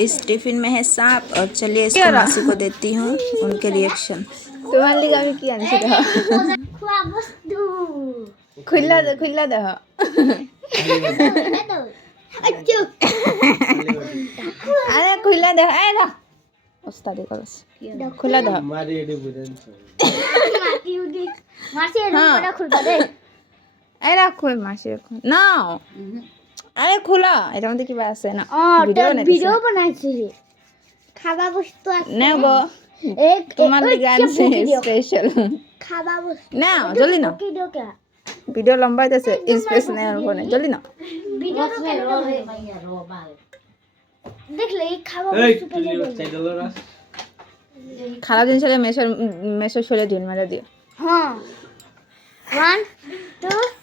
इस टिफिन में है सांप और चलिए इसको मासी को देती हूँ उनके रिएक्शन। তোমার লিগে আমি কি আনছি দেখো খুললা দে আরে খুললা দে এই না ওস্তাদি করস খুললা দে মারি এডি বুঝেন মাসি এটা খুলবা দে এই রাখো মাসি রাখো নাও আরে খোলা এটার মধ্যে কি আছে না ভিডিও বানাইছি খাওয়া বস্তু আছে নাও গো এক তোমার লিগে আনছি স্পেশাল খাওয়া বস্তু নাও জলদি নাও ভিডিও কে ভিডিও লম্বা হইতাছে স্পেশাল নেওয়ার ফোনে জলদি নাও ভিডিও দেখলে এই খাওয়া এই বস্তু তুই চাইদলো রাস খারাপ জিনিস হলে মেশো শরীরে ঢিল মারা দিও হ্যাঁ 1 2